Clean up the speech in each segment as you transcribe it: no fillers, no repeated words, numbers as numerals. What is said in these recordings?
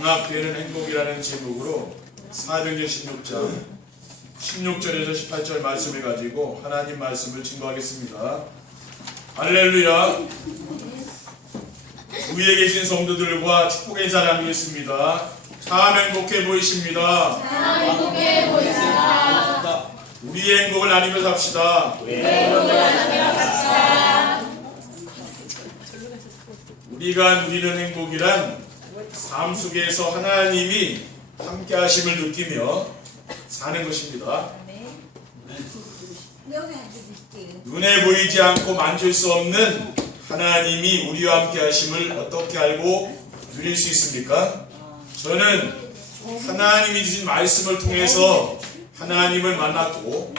장악되는 행복이라는 제목으로 사도행전 16장 16절에서 18절 말씀을 가지고 하나님 말씀을 증거하겠습니다. 할렐루야. 위에 계신 성도들과 축복의 인사 나누겠습니다. 참 행복해 보이십니다. 참 행복해 보이십니다. 우리의 행복을 나누며 삽시다. 우리의 행복을 나누며 삽시다. 우리가 누리는 행복이란 삶 속에서 하나님이 함께 하심을 느끼며 사는 것입니다. 눈에 보이지 않고 만질 수 없는 하나님이 우리와 함께 하심을 어떻게 알고 누릴 수 있습니까? 저는 하나님이 주신 말씀을 통해서 하나님을 만났고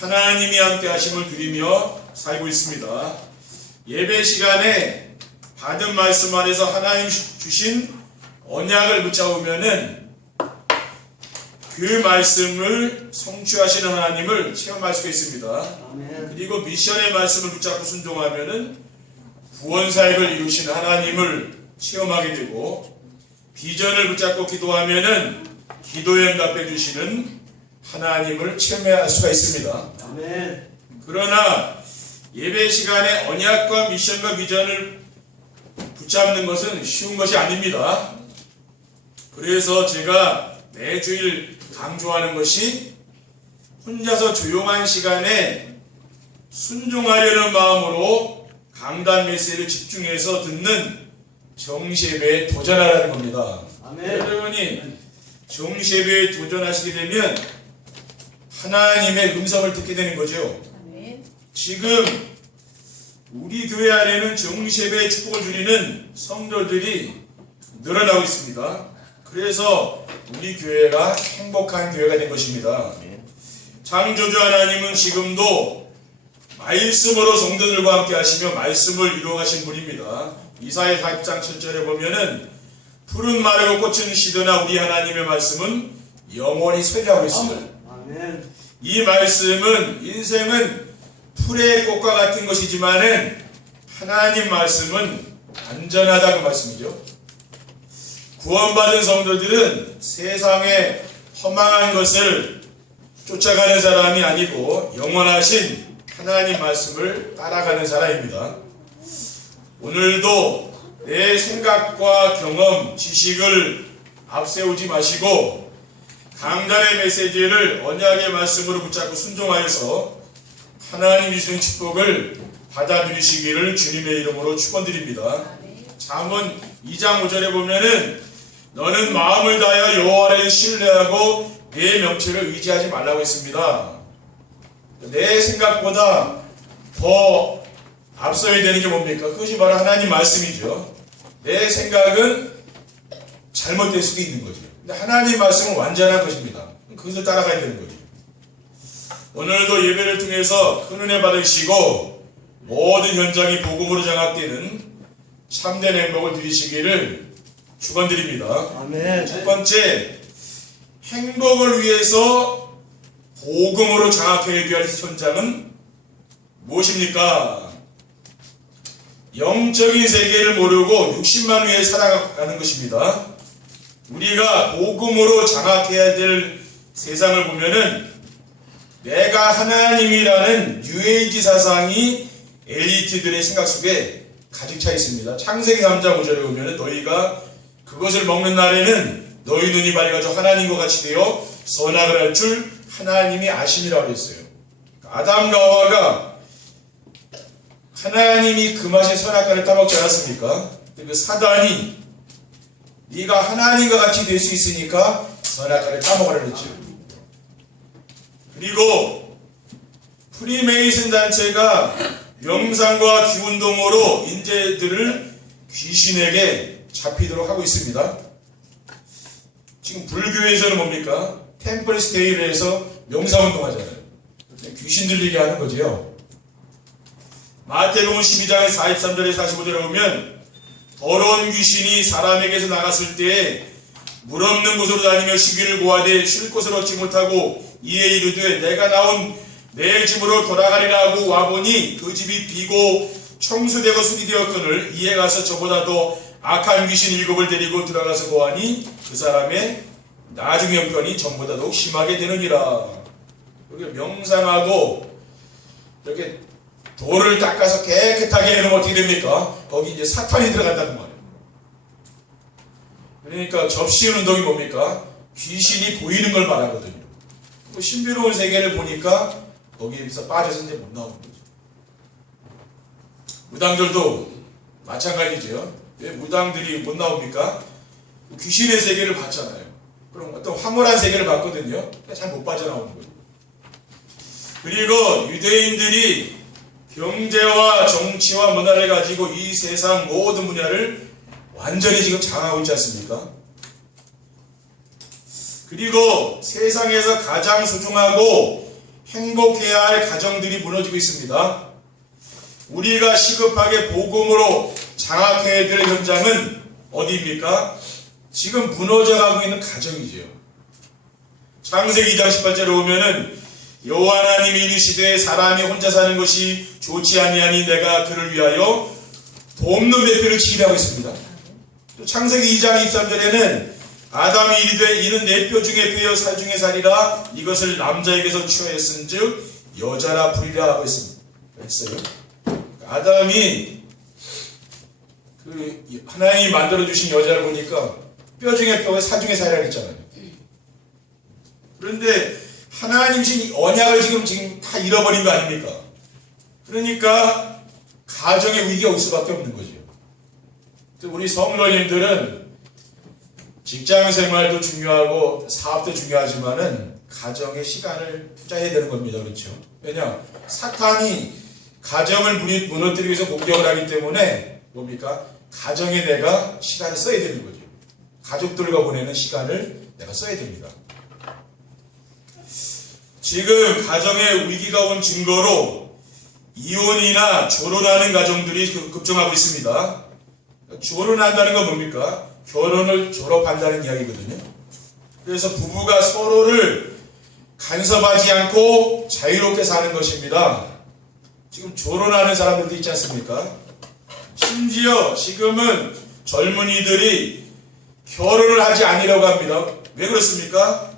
하나님이 함께 하심을 누리며 살고 있습니다. 예배 시간에 받은 말씀 안에서 하나님 주신 언약을 붙잡으면은 그 말씀을 성취하시는 하나님을 체험할 수가 있습니다. 그리고 미션의 말씀을 붙잡고 순종하면은 구원사역을 이루시는 하나님을 체험하게 되고, 비전을 붙잡고 기도하면은 기도에 응답해 주시는 하나님을 체험할 수가 있습니다. 그러나 예배 시간에 언약과 미션과 비전을 붙잡는 것은 쉬운 것이 아닙니다. 그래서 제가 매주일 강조하는 것이 혼자서 조용한 시간에 순종하려는 마음으로 강단 메시지를 집중해서 듣는 정시예배에 도전하라는 겁니다. 여러분이 정시예배에 도전하시게 되면 하나님의 음성을 듣게 되는 거죠. 지금 우리 교회 안에는 정시예배의 축복을 누리는 성도들이 늘어나고 있습니다. 그래서 우리 교회가 행복한 교회가 된 것입니다. 창조주 하나님은 지금도 말씀으로 성도들과 함께 하시며 말씀을 이루어가신 분입니다. 이사야 40장 7절에 보면은 푸른 마르고 꽃은 시드나 우리 하나님의 말씀은 영원히 쇠라고 있습니다. 이 말씀은 인생은 풀의 꽃과 같은 것이지만은 하나님 말씀은 안전하다 그 말씀이죠. 구원받은 성도들은 세상의 허망한 것을 쫓아가는 사람이 아니고 영원하신 하나님 말씀을 따라가는 사람입니다. 오늘도 내 생각과 경험, 지식을 앞세우지 마시고 강단의 메시지를 언약의 말씀으로 붙잡고 순종하여서 하나님 주시는 축복을 받아 누리시기를 주님의 이름으로 축원드립니다. 잠언 2장 5절에 보면은 너는 마음을 다하여 여호와를 신뢰하고 내 명체를 의지하지 말라고 했습니다. 내 생각보다 더 앞서야 되는 게 뭡니까? 그것이 바로 하나님 말씀이죠. 내 생각은 잘못될 수도 있는 거죠. 근데 하나님 말씀은 완전한 것입니다. 그것을 따라가야 되는 거죠. 오늘도 예배를 통해서 큰 은혜 받으시고 모든 현장이 복음으로 장악되는 참된 행복을 누리시기를 축원드립니다. 첫 번째, 행복을 위해서 복음으로 장악해야 될 현장은 무엇입니까? 영적인 세계를 모르고 육신만 위해 살아가는 것입니다. 우리가 복음으로 장악해야 될 세상을 보면은 내가 하나님이라는 뉴에이지 사상이 엘리트들의 생각 속에 가득 차 있습니다. 창세기 3장 5절에 보면 너희가 그것을 먹는 날에는 너희 눈이 밝아져 하나님과 같이 되어 선악을 할 줄 하나님이 아심이라고 했어요. 아담과 하와가 하나님이 그 맛의 선악과를 따먹지 않았습니까? 그 사단이 네가 하나님과 같이 될 수 있으니까 선악과를 따먹으라 했죠. 그리고 프리메이슨 단체가 명상과 기운동으로 인재들을 귀신에게 잡히도록 하고 있습니다. 지금 불교에서는 뭡니까? 템플스테이를 해서 명상운동 하잖아요. 귀신 들리게 하는 거지요. 마태복음 12장의 43절에 45절에 보면 더러운 귀신이 사람에게서 나갔을 때에 물 없는 곳으로 다니며 시기를 고하되 쉴 곳을 얻지 못하고 이에 이르되 내가 나온 내 집으로 돌아가리라 하고 와보니 그 집이 비고 청소되고 수리되었거늘 이에 가서 저보다 더 악한 귀신 7을 데리고 들어가서 보아니 그 사람의 나중 형편이 전보다 더욱 심하게 되느니라. 이렇게 명상하고 이렇게 돌을 닦아서 깨끗하게 해놓으면 어떻게 됩니까? 거기 이제 사탄이 들어간다는 말이에요. 그러니까 접시는 운동이 뭡니까? 귀신이 보이는 걸 말하거든요. 신비로운 세계를 보니까 거기에서 빠져서 이제 못 나오는 거죠. 무당들도 마찬가지죠. 왜 무당들이 못 나옵니까? 귀신의 세계를 봤잖아요. 그럼 어떤 황홀한 세계를 봤거든요. 잘 못 빠져나오는 거예요. 그리고 유대인들이 경제와 정치와 문화를 가지고 이 세상 모든 분야를 완전히 지금 장악하고 있지 않습니까? 그리고 세상에서 가장 소중하고 행복해야 할 가정들이 무너지고 있습니다. 우리가 시급하게 복음으로 장악해야 될 현장은 어디입니까? 지금 무너져가고 있는 가정이지요. 창세기 2장 18절에 보면은 여호와 하나님이 이르시되 사람이 혼자 사는 것이 좋지 아니하니 내가 그를 위하여 돕는 배필을 지으라고 했습니다. 또 창세기 2장 23절에는 아담이 이르되 이는 내 뼈 중에 뼈여 살 중에 살이라 이것을 남자에게서 취하였은즉 여자라 부리라 하고 했어요. 아담이 하나님이 만들어주신 여자를 보니까 뼈 중에 뼈가 살 중에 살이라고 했잖아요. 그런데 하나님이신 언약을 지금 다 잃어버린 거 아닙니까? 그러니까 가정의 위기가 올 수밖에 없는 거죠. 우리 성도님들은 직장 생활도 중요하고 사업도 중요하지만은 가정에 시간을 투자해야 되는 겁니다. 그렇죠? 왜냐? 사탄이 가정을 무너뜨리기 위해서 공격을 하기 때문에 뭡니까? 가정에 내가 시간을 써야 되는 거죠. 가족들과 보내는 시간을 내가 써야 됩니다. 지금 가정에 위기가 온 증거로 이혼이나 결혼하는 가정들이 급증하고 있습니다. 결혼한다는 건 뭡니까? 결혼을 졸업한다는 이야기거든요. 그래서 부부가 서로를 간섭하지 않고 자유롭게 사는 것입니다. 지금 결혼하는 사람들도 있지 않습니까? 심지어 지금은 젊은이들이 결혼을 하지 않으려고 합니다. 왜 그렇습니까?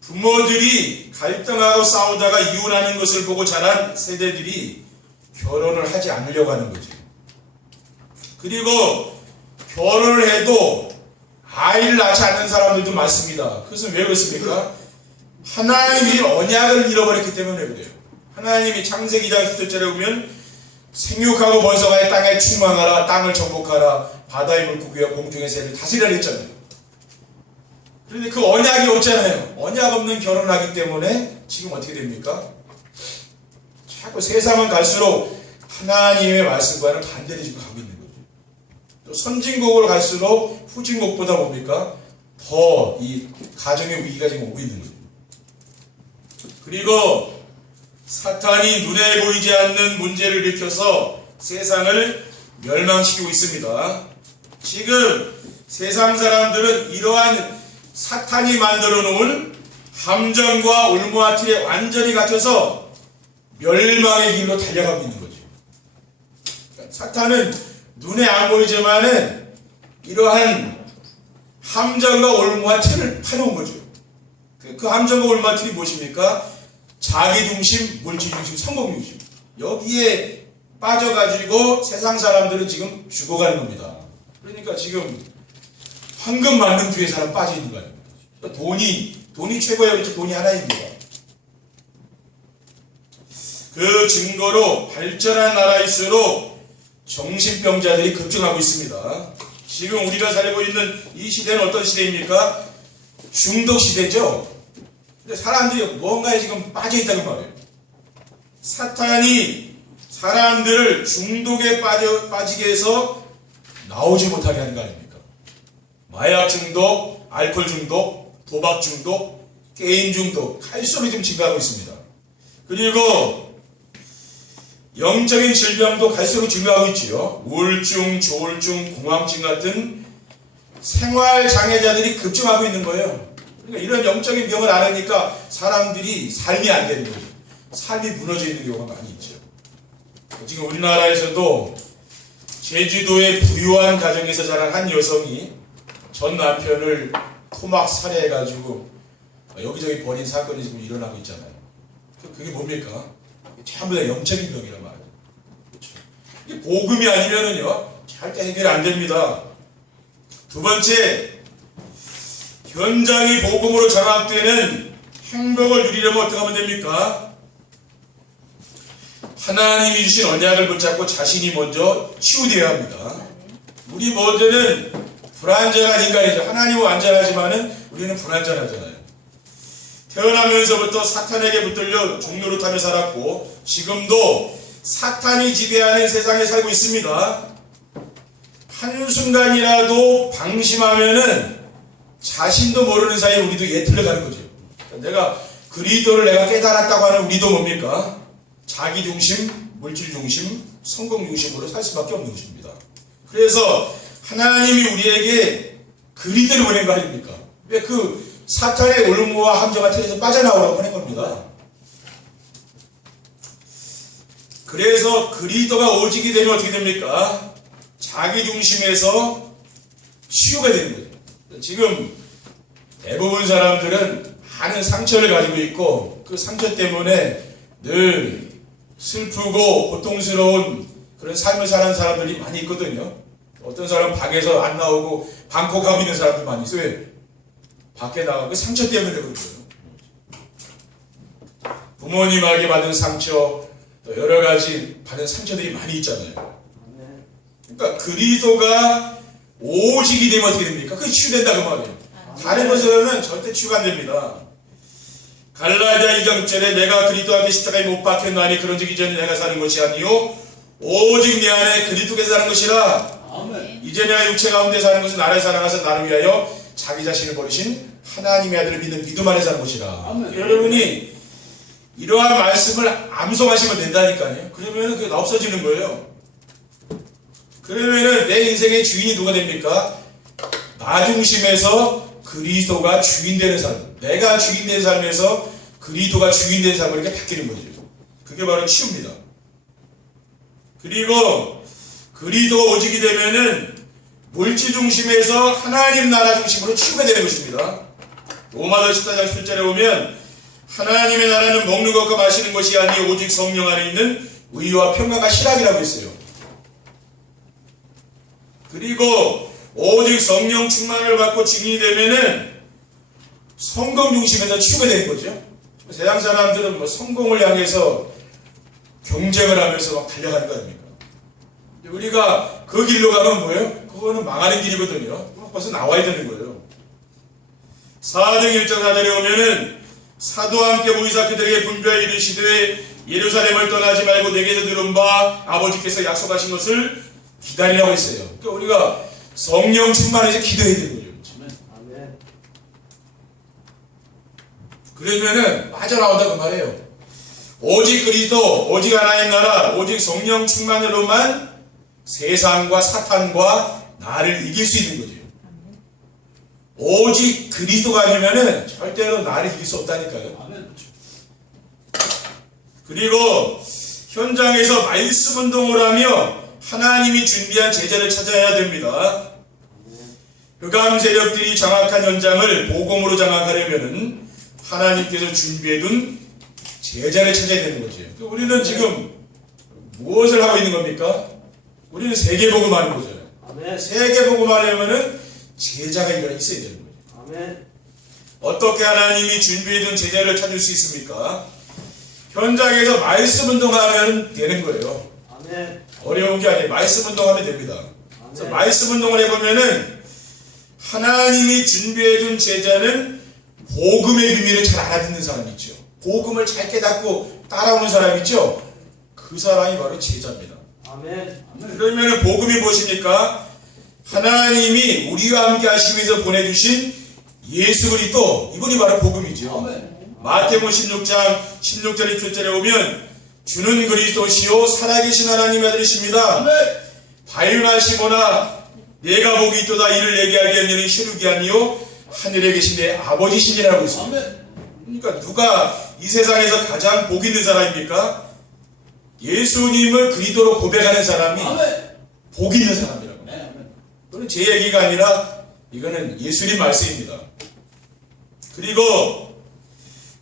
부모들이 갈등하고 싸우다가 이혼하는 것을 보고 자란 세대들이 결혼을 하지 않으려고 하는 거죠. 그리고 결혼을 해도 아이를 낳지 않는 사람들도 많습니다. 그것은 왜 그렇습니까? 하나님이 언약을 잃어버렸기 때문에 그래요. 하나님이 창세기 2장 10절에 보면 생육하고 번성하여 땅에 충만하라, 땅을 정복하라, 바다의 물고기와 공중의 새를 다스리라 했잖아요. 그런데 그 언약이 없잖아요. 언약 없는 결혼하기 때문에 지금 어떻게 됩니까? 자꾸 세상은 갈수록 하나님의 말씀과는 반대로 지금 가고 있는 거죠. 또 선진국으로 갈수록 후진국보다 뭡니까? 더 이 가정의 위기가 지금 오고 있는 거죠. 그리고 사탄이 눈에 보이지 않는 문제를 일으켜서 세상을 멸망시키고 있습니다. 지금 세상 사람들은 이러한 사탄이 만들어 놓은 함정과 올무와 틀에 완전히 갇혀서 멸망의 길로 달려가고 있는 거죠. 사탄은 눈에 안 보이지만은 이러한 함정과 올무와 틀을 파놓은 거죠. 그 함정과 올무와 틀이 무엇입니까? 자기 중심, 물질 중심, 성공 중심. 여기에 빠져가지고 세상 사람들은 지금 죽어가는 겁니다. 그러니까 지금 황금 만능 뒤에 사람 빠져 있는 거 아닙니까? 돈이 최고예요. 그렇죠? 돈이 하나입니다. 그 증거로 발전한 나라일수록 정신병자들이 급증하고 있습니다. 지금 우리가 살고 있는 이 시대는 어떤 시대입니까? 중독 시대죠. 근데 사람들이 뭔가에 지금 빠져 있다는 말이에요. 사탄이 사람들을 중독에 빠지게 해서 나오지 못하게 하는 거 아닙니까? 마약 중독, 알코올 중독, 도박 중독, 게임 중독, 갈수록 지금 증가하고 있습니다. 그리고 영적인 질병도 갈수록 증가하고 있지요. 우울증, 조울증, 공황증 같은 생활장애자들이 급증하고 있는 거예요. 그러니까 이런 영적인 병을 앓으니까 사람들이 삶이 안 되는 거죠. 삶이 무너져 있는 경우가 많이 있죠. 지금 우리나라에서도 제주도의 부유한 가정에서 자란 한 여성이 전 남편을 토막 살해해가지고 여기저기 버린 사건이 지금 일어나고 있잖아요. 그게 뭡니까? 전부 다 영적인 병이란 말이에요. 이게 복음이 아니면은요, 절대 해결 안 됩니다. 두 번째, 현장이 복음으로 장악되는 행복을 누리려면 어떻게 하면 됩니까? 하나님이 주신 언약을 붙잡고 자신이 먼저 치유되어야 합니다. 우리 먼저는 불완전한 인간이죠. 하나님은 완전하지만은 우리는 불완전하잖아요. 태어나면서부터 사탄에게 붙들려 종노릇하며 살았고 지금도 사탄이 지배하는 세상에 살고 있습니다. 한순간이라도 방심하면은 자신도 모르는 사이에 우리도 예틀려 가는 거죠. 내가 그리스도를 내가 깨달았다고 하는 우리도 뭡니까? 자기 중심, 물질 중심, 성공 중심으로 살 수밖에 없는 것입니다. 그래서 하나님이 우리에게 그리스도를 보낸 거 아닙니까? 왜 그 사탄의 올무와 함정과 틀에서 빠져나오라고 보낸 겁니다. 그래서 그리스도가 오직이 되면 어떻게 됩니까? 자기 중심에서 치유가 되는 거죠. 지금 대부분 사람들은 많은 상처를 가지고 있고 그 상처 때문에 늘 슬프고 고통스러운 그런 삶을 사는 사람들이 많이 있거든요. 어떤 사람은 방에서 안 나오고 방콕하고 있는 사람들 많이 있어요. 왜? 밖에 나가고 상처 때문에 그렇거든요. 부모님에게 받은 상처, 또 여러 가지 받은 상처들이 많이 있잖아요. 그러니까 그리스도가 오직이 되면 어떻게 됩니까? 그게 치유된다 그 말이에요. 다른 것으로는 절대 치유가 안 됩니다. 갈라디아 2장절에 내가 그리스도와 함께 십자가에 못 박혔나니 그런즉 이제는 내가 사는 것이 아니요 오직 내 안에 그리스도께서 사는 것이라. 아멘. 이제 내가 육체 가운데 사는 것은 나를 사랑하사 나를 위하여 자기 자신을 버리신 하나님의 아들을 믿는 믿음 안에 사는 것이라. 아멘. 여러분이 이러한 말씀을 암송하시면 된다니까요. 그러면 그게 없어지는 거예요. 그러면은 내 인생의 주인이 누가 됩니까? 나 중심에서 그리스도가 주인 되는 삶, 내가 주인 되는 삶에서 그리스도가 주인 되는 삶으로 이렇게 바뀌는 거죠. 그게 바로 치유입니다. 그리고 그리스도가 오직이 되면은 물질 중심에서 하나님 나라 중심으로 치유가 되는 것입니다. 로마서 14장 7절에 보면 하나님의 나라는 먹는 것과 마시는 것이 아니 오직 성령 안에 있는 의와 평강과 실학이라고 했어요. 그리고 오직 성령 충만을 받고 증인이 되면은 성공 중심에서 치유가 되는 거죠. 세상 사람들은 뭐 성공을 향해서 경쟁을 하면서 막 달려가는 거 아닙니까? 우리가 그 길로 가면 뭐예요? 그거는 망하는 길이거든요. 벌써 나와야 되는 거예요. 4장 1절 4절에 오면은 사도와 함께 모이사 그들에게 분부하여 이르시되 예루살렘을 떠나지 말고 내게서 들은 바 아버지께서 약속하신 것을 기다리라고 했어요. 그러니까 우리가 성령 충만해서 기도해야 되는 거죠. 그러면은 빠져나온다 그 말이에요. 오직 그리스도, 오직 하나님 나라, 오직 성령 충만으로만 세상과 사탄과 나를 이길 수 있는 거죠. 오직 그리스도가 아니면은 절대로 나를 이길 수 없다니까요. 그리고 현장에서 말씀 운동을 하며 하나님이 준비한 제자를 찾아야 됩니다. 흑암 세력들이 장악한 현장을 복음으로 장악하려면은 하나님께서 준비해둔 제자를 찾아야 되는 거죠. 우리는 지금 무엇을 하고 있는 겁니까? 우리는 세계복음 하는 거죠. 세계복음 하려면은 제자가 있어야 되는 거죠. 아멘. 어떻게 하나님이 준비해둔 제자를 찾을 수 있습니까? 현장에서 말씀 운동하면 되는 거예요. 아멘. 어려운 게 아니에요. 말씀 운동하면 됩니다. 그래서 아멘. 말씀 운동을 해보면은 하나님이 준비해둔 제자는 복음의 비밀을 잘 알아듣는 사람이 있죠. 복음을 잘 깨닫고 따라오는 사람이 있죠. 그 사람이 바로 제자입니다. 아멘. 그러면 복음이 무엇입니까? 하나님이 우리와 함께 하시기 위해서 보내주신 예수 그리스도, 이분이 바로 복음이죠. 마태복음 16장 16절 17절에 오면 주는 그리스도시요 살아계신 하나님의 아들이십니다. 바윤하시거나 내가 복이 있도다 이를 내게 알게 하는 이는 혈육이 아니요 하늘에 계신 내 아버지시니라고 있습니다. 그러니까 누가 이 세상에서 가장 복 있는 사람입니까? 예수님을 그리스도로 고백하는 사람이 복 있는 사람이라고. 이거는 제 얘기가 아니라 이거는 예수님 말씀입니다. 그리고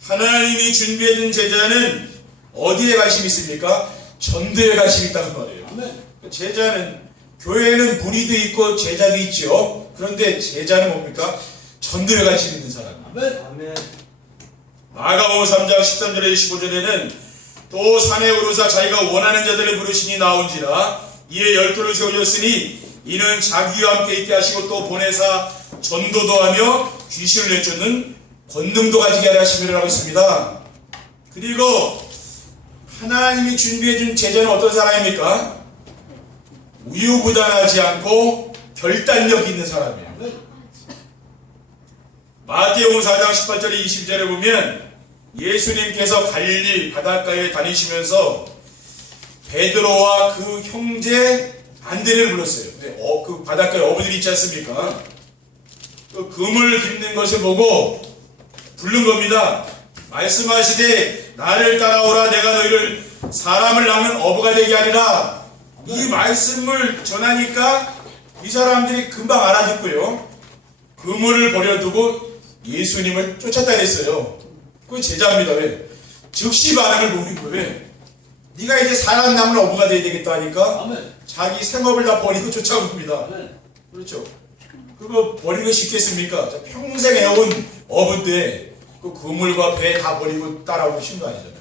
하나님이 준비해준 제자는 어디에 관심이 있습니까? 전도에 관심이 있다는 말이에요. 제자는, 교회에는 무리도 있고 제자도 있죠. 그런데 제자는 뭡니까? 전도에 관심 있는 사람. 마가복음 3장 13절에 15절에는 또 산에 오르사 자기가 원하는 자들을 부르시니 나온지라 이에 12를 세우셨으니 이는 자기와 함께 있게 하시고 또 보내사 전도도 하며 귀신을 내쫓는 권능도 가지게 하려 하심이라고 했습니다. 그리고 하나님이 준비해준 제자는 어떤 사람입니까? 우유부단하지 않고 결단력 있는 사람이에요. 마태복음 4장 18절에 20절에 보면 예수님께서 갈릴리 바닷가에 다니시면서 베드로와 그 형제 안드레를 불렀어요. 그 바닷가에 어부들이 있지 않습니까? 그 그물 깁는 것을 보고 부른 겁니다. 말씀하시되 나를 따라오라 내가 너희를 사람을 낚는 어부가 되게 하리라. 이 말씀을 전하니까 이 사람들이 금방 알아듣고요. 그물을 버려두고 예수님을 쫓았다 그랬어요. 그게 제자입니다. 왜? 즉시 반응을 보인 거예요. 왜? 네가 이제 사람 낚는 어부가 돼야 되겠다 하니까 자기 생업을 다 버리고 쫓아온 겁니다. 그렇죠. 그거 버리고 싶겠습니까? 평생 해온 어부인데 그 그물과 배 다 버리고 따라오고 싶은 거 아니잖아요.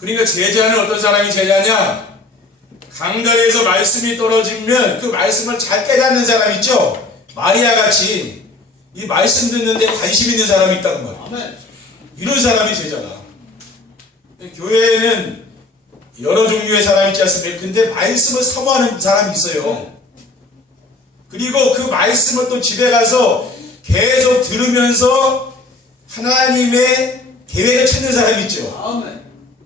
그러니까 제자는 어떤 사람이 제자냐? 강다리에서 말씀이 떨어지면 그 말씀을 잘 깨닫는 사람 있죠? 마리아 같이 이 말씀 듣는데 관심 있는 사람이 있다는 거예요. 이런 사람이 제자다. 교회에는 여러 종류의 사람이 있지 않습니까? 근데 말씀을 사모하는 사람이 있어요. 그리고 그 말씀을 또 집에 가서 계속 들으면서 하나님의 계획을 찾는 사람이 있죠.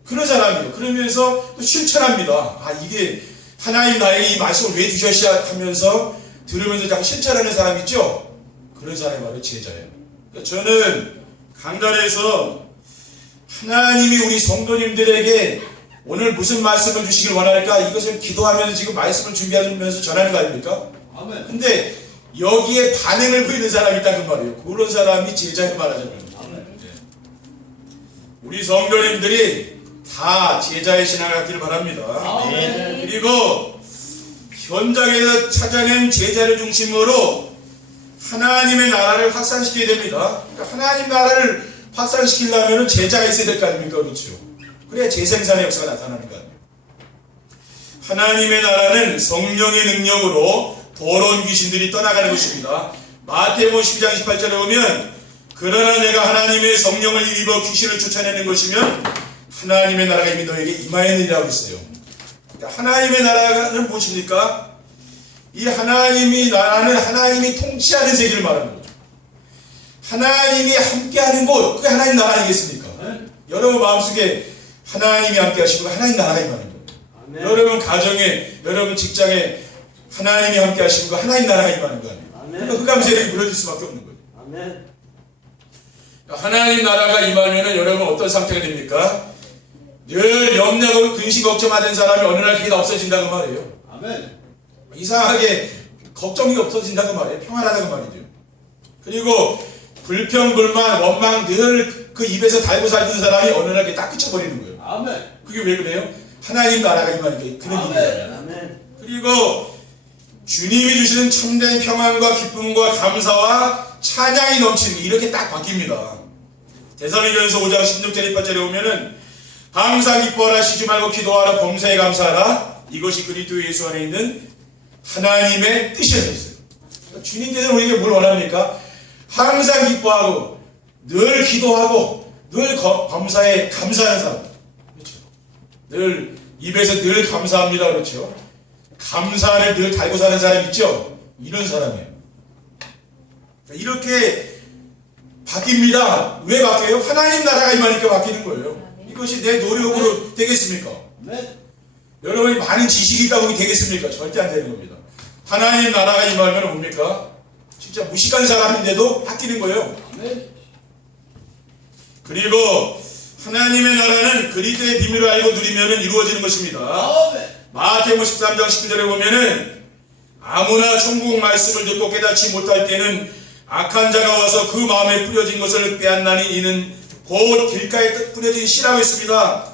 그런 사람이에요. 그러면서 또 실천합니다. 아, 이게 하나님 나에게 이 말씀을 왜 주셨냐 하면서 들으면서 자꾸 실천하는 사람 있죠. 그런 사람이 바로 제자예요. 그러니까 저는 강단에서 하나님이 우리 성도님들에게 오늘 무슨 말씀을 주시길 원할까? 이것을 기도하면서 지금 말씀을 준비하면서 전하는 거 아닙니까? 아멘. 근데 여기에 반응을 보이는 사람이 있다는 말이에요. 그런 사람이 제자를 말하자면. 아멘. 우리 성도님들이 다 제자의 신앙을 갖기를 바랍니다. 아멘. 그리고 현장에서 찾아낸 제자를 중심으로 하나님의 나라를 확산시켜야 됩니다. 그러니까 하나님 나라를 확산시키려면 제자가 있어야 될 거 아닙니까? 그렇죠. 그래야 재생산의 역사가 나타나는 거 아닙니까? 하나님의 나라는 성령의 능력으로 더러운 귀신들이 떠나가는 것입니다. 마태복음 12장 28절에 보면 그러나 내가 하나님의 성령을 입어 귀신을 쫓아내는 것이면 하나님의 나라가 이미 너에게 임하였느니라고 했어요. 그러니까 하나님의 나라는 무엇입니까? 이 하나님의 나라는 하나님이 통치하는 세계를 말하는 거죠. 하나님이 함께하는 곳, 그게 하나님 나라 아니겠습니까? 여러분 마음속에 하나님이 함께 하시고 하나님 나라가 임하는 거예요. 아멘. 여러분 가정에, 여러분 직장에 하나님이 함께 하시고 하나님 나라가 임하는 거 아니에요. 그러니까 그 감세력이 무너질 수밖에 없는 거예요. 아멘. 하나님 나라가 임하면 여러분 어떤 상태가 됩니까? 늘 염려하고 근심 걱정하던 사람이 어느 날 그게 다 없어진다고 말이에요. 아멘. 이상하게 걱정이 없어진다고 말이에요. 평안하다고 말이죠. 그리고 불평, 불만, 원망 늘 그 입에서 달고 살던 사람이 어느 날 그게 딱 그쳐버리는 거예요. 아멘. 그게 왜 그래요? 하나님 나라가 임하는 그런 일이에요. 아멘. 그리고 주님이 주시는 참된 평안과 기쁨과 감사와 찬양이 넘치는 이렇게 딱 바뀝니다. 데살로니가전서 5장 16절 18절에 보면은 항상 기뻐하라, 쉬지 말고 기도하라, 범사에 감사하라. 이것이 그리스도 예수 안에 있는 하나님의 뜻이라고 있어요. 그러니까 주님께서는 우리에게 뭘 원합니까? 항상 기뻐하고 늘 기도하고 늘 범사에 감사하는 사람. 그렇죠. 늘 입에서 늘 감사합니다. 그렇죠. 감사를 늘 달고 사는 사람 있죠. 이런 사람이에요. 이렇게 바뀝니다. 왜 바뀌어요? 하나님 나라가 임하니까 바뀌는 거예요. 이것이 내 노력으로 되겠습니까? 네. 여러분이 많은 지식이 있다고 되겠습니까? 절대 안 되는 겁니다. 하나님 나라가 임하면 뭡니까? 진짜 무식한 사람인데도 바뀌는 거예요. 네. 그리고 하나님의 나라는 그리스도의 비밀을 알고 누리면 이루어지는 것입니다. 마태복음 13장 19절에 보면은 아무나 천국 말씀을 듣고 깨닫지 못할 때는 악한 자가 와서 그 마음에 뿌려진 것을 빼앗나니 이는 곧 길가에 뿌려진 씨라고 했습니다.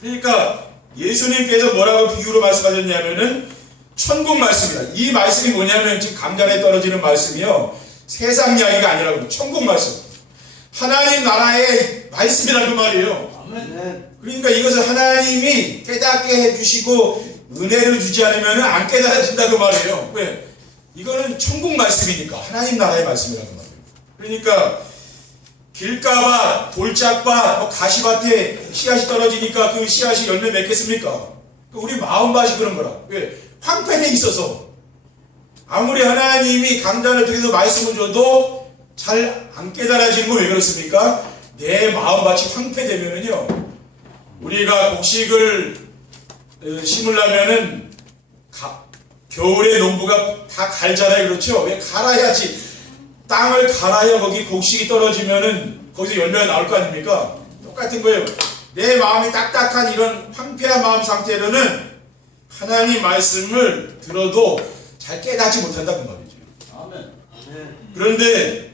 그러니까 예수님께서 뭐라고 비유로 말씀하셨냐면은 천국 말씀이다. 이 말씀이 뭐냐면 지금 강단에 떨어지는 말씀이요, 세상 이야기가 아니라고, 천국 말씀, 하나님 나라의 말씀이라는 그 말이에요. 그러니까 이것을 하나님이 깨닫게 해주시고 은혜를 주지 않으면 안 깨달아진다 그 말이에요. 왜? 이거는 천국 말씀이니까, 하나님 나라의 말씀이라는 말이에요. 그러니까 길가밭, 돌짝밭, 가시밭에 씨앗이 떨어지니까 그 씨앗이 열매 맺겠습니까? 우리 마음밭이 그런 거라. 왜? 황폐해 있어서 아무리 하나님이 강단을 통해서 말씀을 줘도 잘 안 깨달아지는 거 왜 그렇습니까? 내 마음밭이 황폐되면은요, 우리가 곡식을 심으려면은 겨울에 농부가 다 갈잖아요. 그렇죠? 왜 갈아야지, 땅을 갈아야 거기 곡식이 떨어지면은 거기서 열매가 나올 거 아닙니까? 똑같은 거예요. 내 마음이 딱딱한 이런 황폐한 마음 상태로는 하나님 말씀을 들어도 잘 깨닫지 못한다 그 말이죠. 아멘. 그런데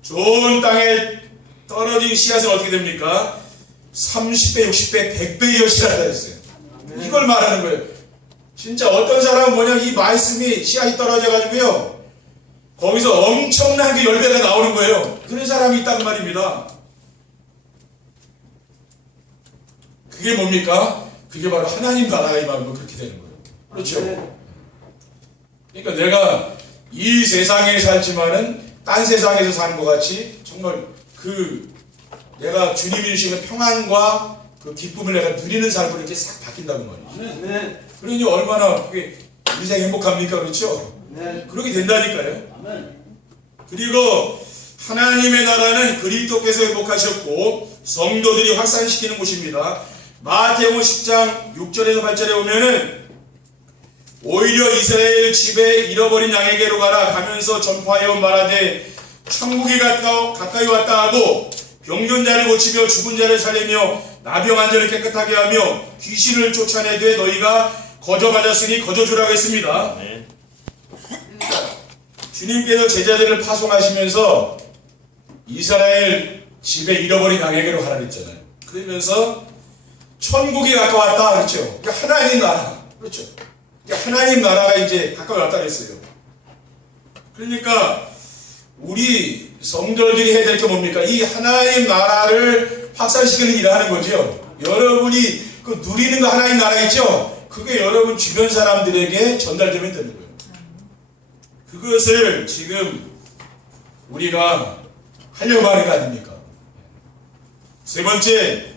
좋은 땅에 떨어진 씨앗은 어떻게 됩니까? 30배, 60배, 100배 이어시라고 했어요. 이걸 말하는 거예요. 진짜 어떤 사람은 뭐냐, 이 말씀이 씨앗이 떨어져가지고요, 거기서 엄청난 그 열매가 나오는 거예요. 그런 사람이 있단 말입니다. 그게 뭡니까? 그게 바로 하나님 나라의 마음으로 그렇게 되는 거예요. 그렇죠? 그러니까 내가 이 세상에 살지만은 딴 세상에서 사는 것 같이 정말 내가 주님이 주시는 평안과 그 기쁨을 내가 누리는 삶으로 이렇게 싹 바뀐다는 말이죠. 그러니 얼마나 그게 인생 행복합니까? 그렇죠? 그렇게 된다니까요. 그리고 하나님의 나라는 그리스도께서 회복하셨고 성도들이 확산시키는 곳입니다. 마태복음 10장 6절에서 8절에 보면은 오히려 이스라엘 집에 잃어버린 양에게로 가라 가면서 전파하여 말하되 천국이 가까이 왔다 하고 병든 자를 고치며 죽은 자를 살리며 나병한 자를 깨끗하게 하며 귀신을 쫓아내되 너희가 거저 받았으니 거저 주라고 했습니다. 주님께서 제자들을 파송하시면서 이스라엘 집에 잃어버린 양에게로 가라 그랬잖아요. 그러면서 천국이 가까웠다 그렇죠. 그러니까 하나님 나라, 그렇죠. 그러니까 하나님 나라가 이제 가까이 왔다 그랬어요. 그러니까 우리 성도들이 해야 될 게 뭡니까? 이 하나님 나라를 확산시키는 일을 하는 거죠. 여러분이 그 누리는 거 하나님 나라 있죠? 그게 여러분 주변 사람들에게 전달되면 되는 거예요. 그것을 지금 우리가 하려고 하는 거 아닙니까? 세 번째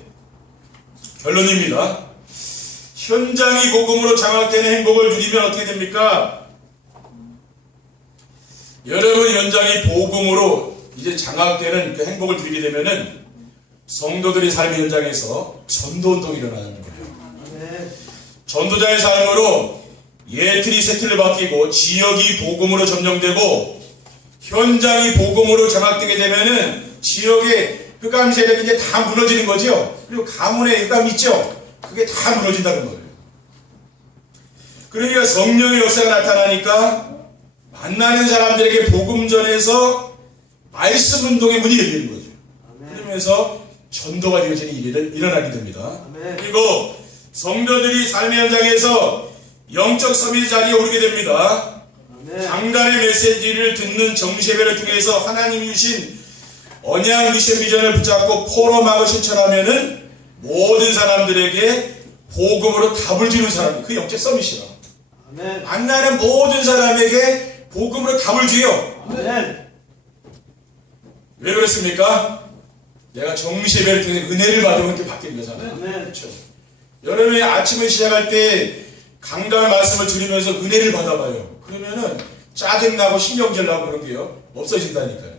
결론입니다. 현장이 복음으로 장악되는 행복을 누리면 어떻게 됩니까? 여러분 현장이 복음으로 이제 장악되는 그 행복을 누리게 되면은 성도들의 삶의 현장에서 전도운동이 일어나는 거예요. 전도자의 삶으로 예틀이 새틀로 바뀌고 지역이 복음으로 점령되고 현장이 복음으로 장악되게 되면은 지역의 흑암 세력이 이제 다 무너지는 거죠. 그리고 가문의 흑암 있죠. 그게 다 무너진다는 거예요. 그러니까 성령의 역사가 나타나니까 만나는 사람들에게 복음 전해서 말씀 운동의 문이 열리는 거죠. 그러면서 전도가 되어지는 일이 일어나게 됩니다. 그리고 성도들이 삶의 현장에서 영적 서밋 자리에 오르게 됩니다. 강단의 메시지를 듣는 정세배를 통해서 하나님이 주신 언약 미션 비전을 붙잡고 포럼하고 실천하면은 모든 사람들에게 복음으로 답을 주는 사람이 그 영적 서밋이라. 만나는 모든 사람에게 복음으로 답을 주요. 왜 그렇습니까? 내가 정세배를 통해 은혜를 받으면 이렇게 바뀌는 거잖아요. 그렇죠. 여러분이 아침을 시작할 때 강단 말씀을 들으면서 은혜를 받아봐요. 그러면은 짜증나고 신경질 나고 그런 게요 없어진다니까요.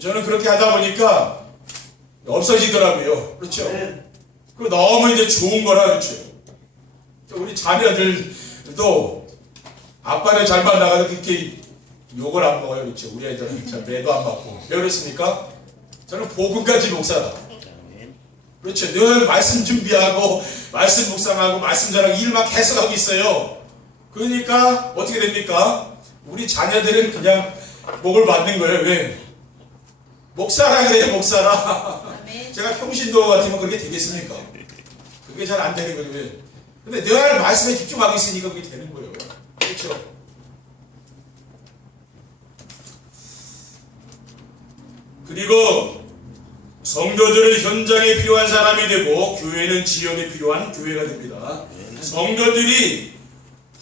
저는 그렇게 하다 보니까 없어지더라고요. 그렇죠? 그 너무 이제 좋은 거라. 그렇죠? 우리 자녀들도 아빠를 잘만 나가도 그렇게 욕을 안 먹어요. 그렇죠? 우리 애들은 잘 매도 안 받고. 왜 그렇습니까? 저는 복음가지 목사다. 그렇죠. 늘 말씀 준비하고 말씀 묵상하고 말씀 전하고 일만 계속 하고 있어요. 그러니까 어떻게 됩니까? 우리 자녀들은 그냥 복을 받는 거예요. 왜? 목사라 그래요. 목사라. 제가 평신도 같으면 그렇게 되겠습니까? 그게 잘 안 되는 거예요. 왜? 근데 늘 말씀에 집중하고 있으니까 그게 되는 거예요. 그렇죠. 그리고 성도들은 현장에 필요한 사람이 되고 교회는 지역에 필요한 교회가 됩니다. 성도들이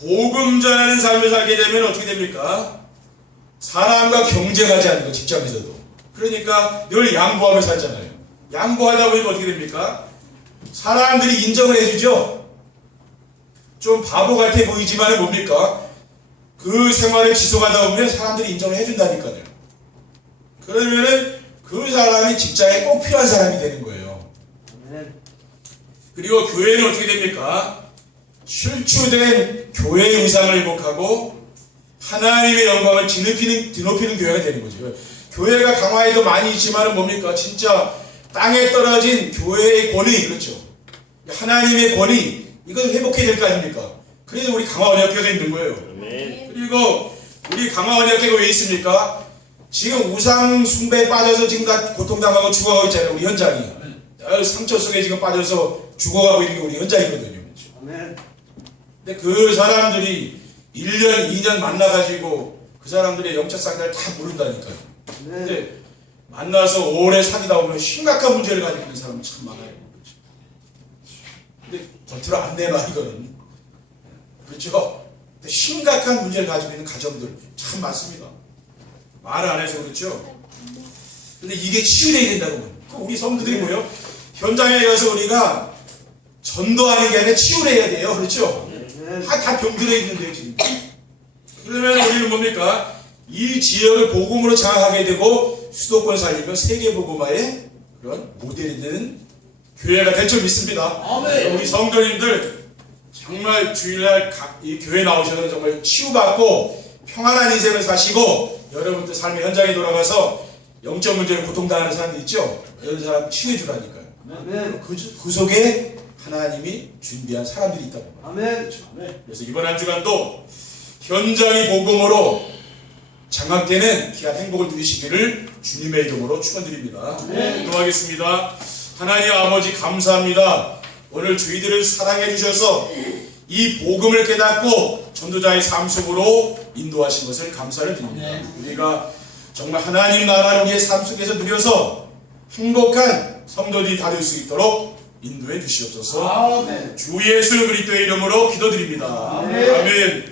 복음 전하는 삶을 살게 되면 어떻게 됩니까? 사람과 경쟁하지 않는 거, 직장에서도. 그러니까 늘 양보하며 살잖아요. 양보하다 보니까 어떻게 됩니까? 사람들이 인정을 해주죠. 좀 바보 같아 보이지만 뭡니까? 그 생활을 지속하다 보면 사람들이 인정을 해준다니까요. 그러면은 그 사람이 직장에 꼭 필요한 사람이 되는 거예요. 그리고 교회는 어떻게 됩니까? 실추된 교회의 의상을 회복하고 하나님의 영광을 드높이는 교회가 되는 거죠. 교회가 강화에도 많이 있지만 뭡니까? 진짜 땅에 떨어진 교회의 권위, 그렇죠. 하나님의 권위, 이걸 회복해야 될 거 아닙니까? 그래서 우리 강화언약교회가 있는 거예요. 그리고 우리 강화언약교회가 왜 있습니까? 지금 우상 숭배에 빠져서 지금 다 고통당하고 죽어가고 있잖아요. 우리 현장이. 상처 속에 지금 빠져서 죽어가고 있는 게 우리 현장이거든요. 근데 그 사람들이 1년, 2년 만나가지고 그 사람들의 영적 상태를 다 모른다니까요. 근데 만나서 오래 사귀다 보면 심각한 문제를 가지고 있는 사람이 참 많아요. 근데 겉으로 안 내놔, 이거는. 그렇죠? 근데 심각한 문제를 가지고 있는 가정들 참 많습니다. 말 안 해서 그렇죠? 근데 이게 치유되어야 된다고. 우리 성도들이 뭐예요? 현장에 가서 우리가 전도하는 게 아니라 치유를 해야 돼요. 그렇죠? 다 병들어 있는데요, 지금. 그러면 우리는 뭡니까? 이 지역을 복음으로 장악하게 되고 수도권 살리면 세계 복음화의 그런 모델이 되는 교회가 될 줄 믿습니다. 우리 성도님들 정말 주일날 이 교회 나오셔서 정말 치유받고 평안한 인생을 사시고 여러분들 삶의 현장에 돌아가서 영적 문제로 고통당하는 사람들 있죠? 이런 사람 치유해 주라니까요. 그 속에 하나님이 준비한 사람들이 있다고. 아멘. 그래서 이번 한 주간도 현장이 복음으로 장악되는 귀한 행복을 누리시기를 주님의 이름으로 축원드립니다. 기도하겠습니다. 하나님 아버지 감사합니다. 오늘 저희들을 사랑해 주셔서 이 복음을 깨닫고 전도자의 삶 속으로 인도하신 것을 감사를 드립니다. 우리가 정말 하나님 나라를 우리의 삶 속에서 누려서 행복한 성도들이 다 될 수 있도록 인도해 주시옵소서. 주 예수 그리스도의 이름으로 기도드립니다. 아멘.